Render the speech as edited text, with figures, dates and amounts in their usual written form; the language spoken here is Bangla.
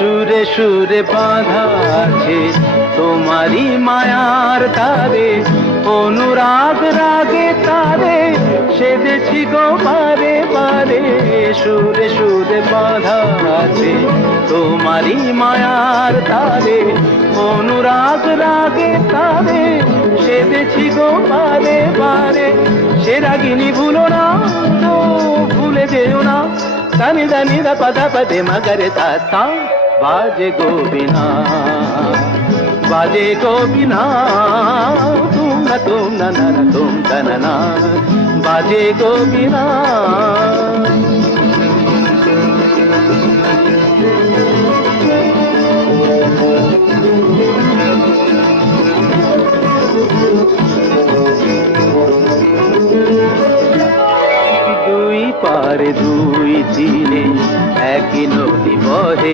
সুরে সুরে বাঁধা আছে তোমারই মায়ার তারে, অনুরাগ রাগে তারে সেধেছি গো বারে বারে। সুরে সুরে বাঁধা আছে তোমারই মায়ার তারে, অনুরাগ রাগে তারে সেধেছি গো বারে বারে। সে রাগিনী ভুলো না, তো ভুলে যেও না, দানি দানি দা পদা পদে মগরে তা। বাজে গোবিনা, বাজে গোবিনা, তুম না না না তুম না না, বাজে গোবিনা।